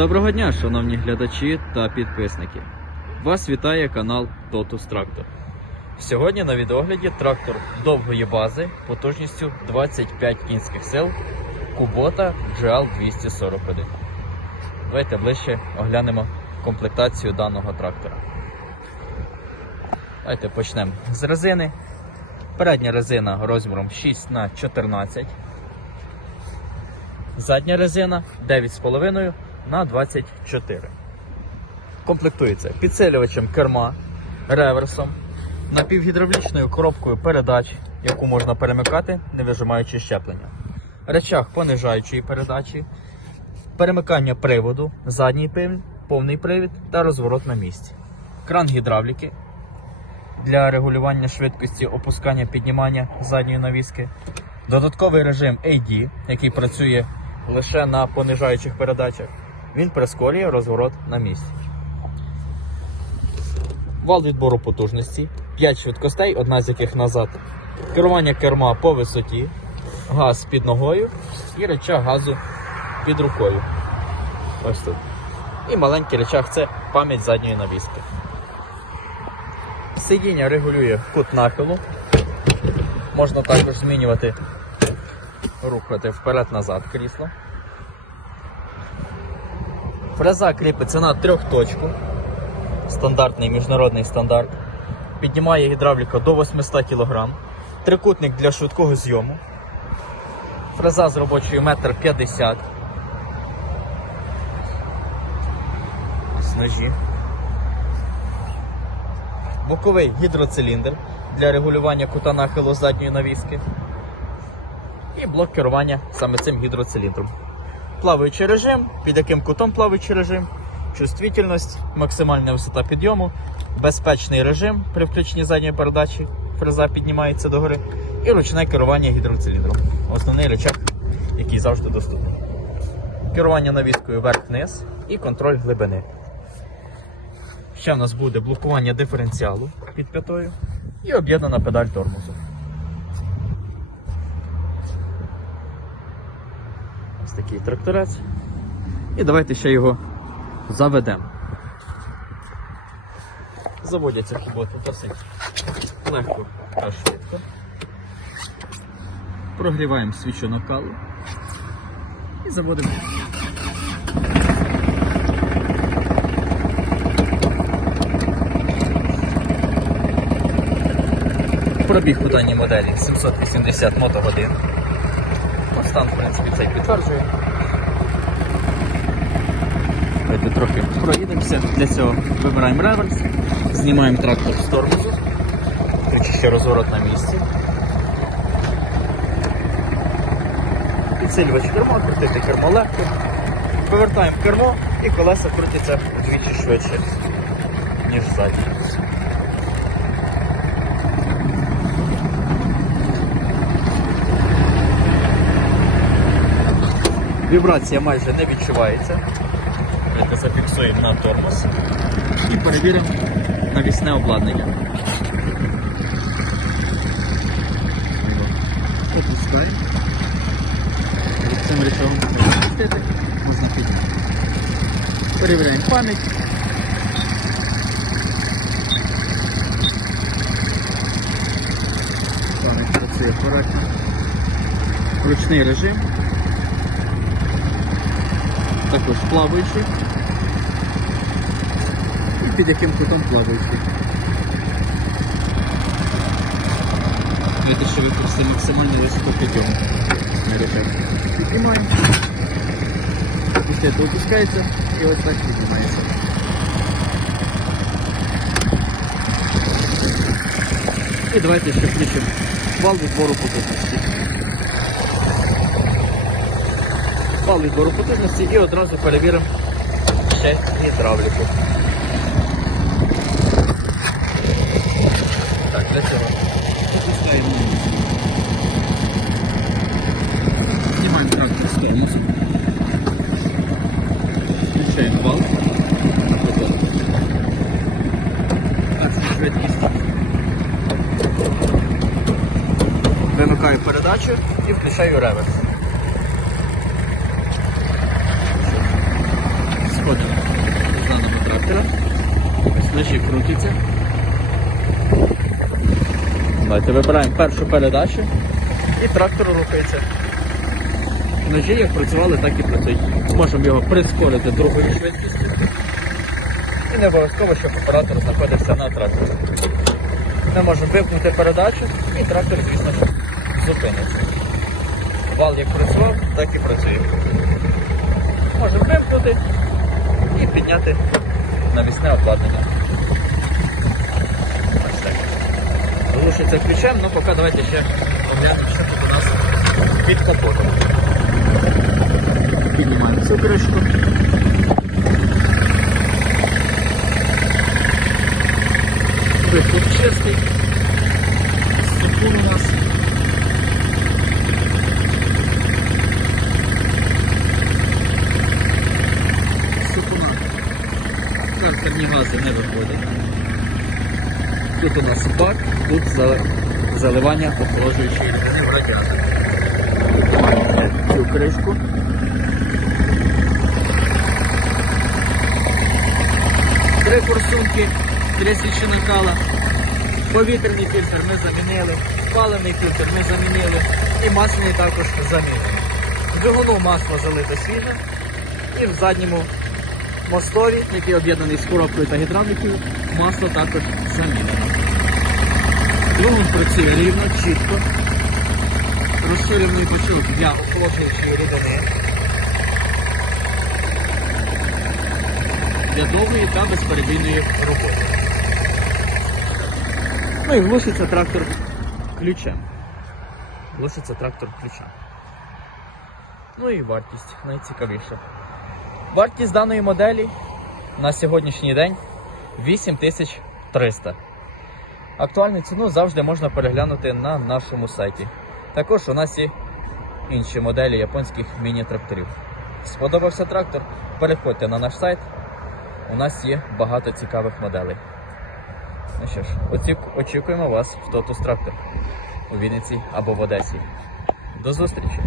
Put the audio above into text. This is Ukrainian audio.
Доброго дня, шановні глядачі та підписники. Вас вітає канал Totus Tractor. Сьогодні на відогляді трактор довгої бази потужністю 25 кінських сил Kubota GL 241. Давайте ближче оглянемо комплектацію даного трактора. Давайте почнемо з резини. Передня резина розміром 6х14. Задня резина 9,5 на 24. Комплектується підсилювачем керма, реверсом, напівгідравлічною коробкою передач, яку можна перемикати, не вижимаючи щеплення, речах понижаючої передачі, перемикання приводу, задній привід, повний привід та розворот на місці, кран гідравліки для регулювання швидкості опускання піднімання задньої навіски, додатковий режим AD, який працює лише на понижаючих передачах. Він прискорює розворот на місці. Вал відбору потужності, 5 швидкостей, одна з яких назад. Керування керма по висоті, газ під ногою і речах газу під рукою. Ось тут. І маленький речах це пам'ять задньої навіски. Сидіння регулює кут нахилу. Можна також змінювати, рухати вперед-назад крісло. Фреза кріпиться на трьохточку. Стандартний міжнародний стандарт. Піднімає гідравліка до 800 кг. Трикутник для швидкого зйому. Фреза з робочою 1,50 м. З ножі. Боковий гідроциліндр для регулювання кута нахилу задньої навіски. І блок керування саме цим гідроциліндром. Плаваючий режим, під яким кутом плаваючий режим, чувствительність, максимальна висота підйому, безпечний режим при включенні задньої передачі, фреза піднімається догори, і ручне керування гідроциліндром. Основний рычаг, який завжди доступний. Керування навіскою вверх-вниз і контроль глибини. Ще в нас буде блокування диференціалу під п'ятою і об'єднана педаль тормозу. Такий тракторець. І давайте ще його заведемо. Заводяться куботи досить легко та швидко. Прогріваємо свічу накалу і заводимо. Пробіг у даній моделі 780 мотогодин. Стан, в принципі, цей підтверджує. Давайте трохи проїдемося. Для цього вибираємо реверс, знімаємо трактор з тормозу, включи ще розворот на місці. Підсилювач кермо, крутити кермо легко. Повертаємо кермо і колеса крутяться вдвічі швидше, ніж ззаді. Вібрація майже не відчувається. Давайте зафіксуємо на тормоз. І перевіримо навісне обладнання. Опускаємо. Цим речовим можна опустити, можна підняти. Перевіряємо пам'ять. Пам'ять працює коректно. Ручний режим також плаваючий. І під яким кутом плаваючий. Давайте ще використаємо максимальну висоту підйому. На речах. Піднімаємо. Після того опускається і ось так піднімається. І давайте ще включимо вал відбору потужності. Відбору потужності і одразу перевіримо ще гідравліку. Так, для цього запускаємо. Знімаємо трактор з тормозу. Включаємо вал. Вимикаю передачу і включаю реверс. От з даного трактора. Ось лежить крутиться. Давайте вибираємо першу передачу і трактор рухається. Ножі як працювали, так і працюють. Можемо його прискорити другою швидкістю. І не обов'язково, щоб оператор знаходився на тракторі. Ми можемо вимкнути передачу і трактор, звісно, зупиниться. Вал як працював, так і працює. Можемо вимкнути і підняти навісне обладнання. Ось так. Глушиться ключем, ну поки давайте ще поглянемо, що тут у нас під капотом. Піднімаємо цю кришку. Виход чистий. Супун у нас. Картерні не виходять. Тут у нас бак, тут заливання охолоджуючої рідини в радіатор. Цю кришку. Три форсунки, три свічі накала. Повітряний фільтр ми замінили, паливний фільтр ми замінили і масляний також замінили. В двигуну масло залите свіже і в задньому мостові, який об'єднаний з коробкою та гідравлікою, масло також замінено. Двигун працює рівно, чітко. Розширений почув для охолоджуючої рідини. Для довгої та безперебійної роботи. Ну і глушиться трактор ключем. Глушиться трактор ключем. Ну і вартість найцікавіша. Вартість даної моделі на сьогоднішній день 8300. Актуальну ціну завжди можна переглянути на нашому сайті. Також у нас є інші моделі японських міні-тракторів. Сподобався трактор? Переходьте на наш сайт. У нас є багато цікавих моделей. Ну що ж, очікуємо вас в Тотус Трактор у Вінниці або в Одесі. До зустрічі!